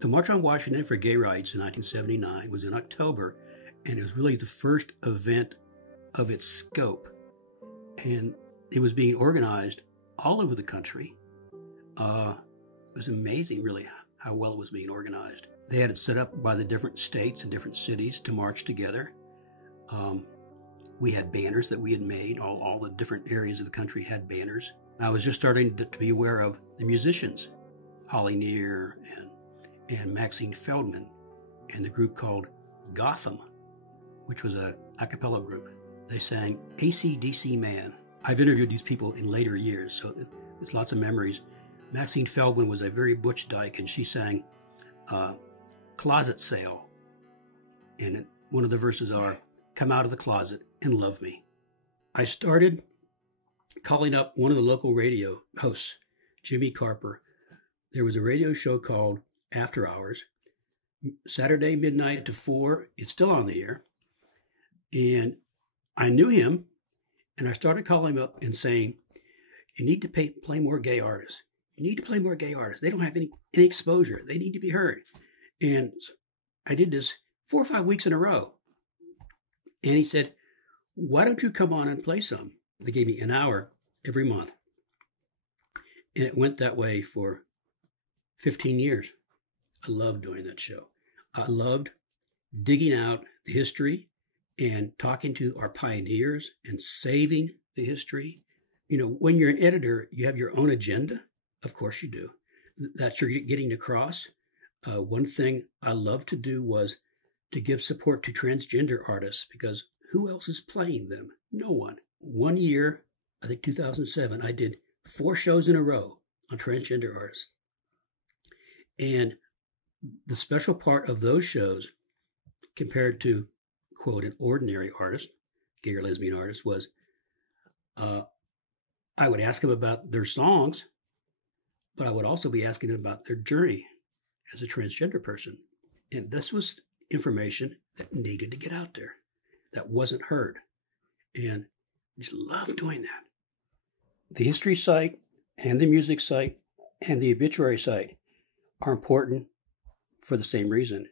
The March on Washington for Gay Rights in 1979 was in October, and it was really the first event of its scope. And it was being organized all over the country. It was amazing, really, how well it was being organized. They had it set up by the different states and different cities to march together. We had banners that we had made. All the different areas of the country had banners. I was just starting to be aware of the musicians, Holly Near and Maxine Feldman, and the group called Gotham, which was a cappella group. They sang AC/DC Man. I've interviewed these people in later years, so there's lots of memories. Maxine Feldman was a very butch dyke, and she sang Closet Sale. And one of the verses are, "Come out of the closet and love me." I started calling up one of the local radio hosts, Jimmy Carper. There was a radio show called After Hours, Saturday midnight to 4. It's still on the air. And I knew him, and I started calling him up and saying, "You need to play more gay artists. You need to play more gay artists. They don't have any exposure. They need to be heard." And I did this 4 or 5 weeks in a row. And he said, "Why don't you come on and play some?" They gave me an hour every month. And it went that way for 15 years. I loved doing that show. I loved digging out the history and talking to our pioneers and saving the history. You know, when you're an editor, you have your own agenda. Of course you do. That's you're getting across. One thing I loved to do was to give support to transgender artists, because who else is playing them? No one. One year, I think 2007, I did 4 shows in a row on transgender artists. And the special part of those shows, compared to, quote, an ordinary artist, gay or lesbian artist, was I would ask them about their songs, but I would also be asking them about their journey as a transgender person. And this was information that needed to get out there, that wasn't heard. And I just love doing that. The history site and the music site and the obituary site are important for the same reason.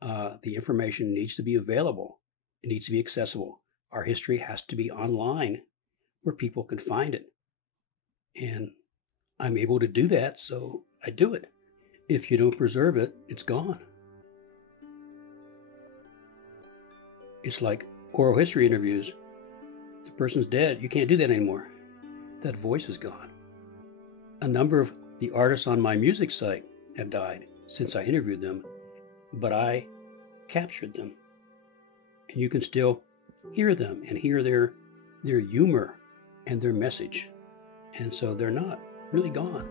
The information needs to be available. It needs to be accessible. Our history has to be online where people can find it. And I'm able to do that, so I do it. If you don't preserve it, it's gone. It's like oral history interviews. The person's dead. You can't do that anymore. That voice is gone. A number of the artists on my music site have died since I interviewed them, but I captured them. And you can still hear them and hear their humor and their message. And so they're not really gone.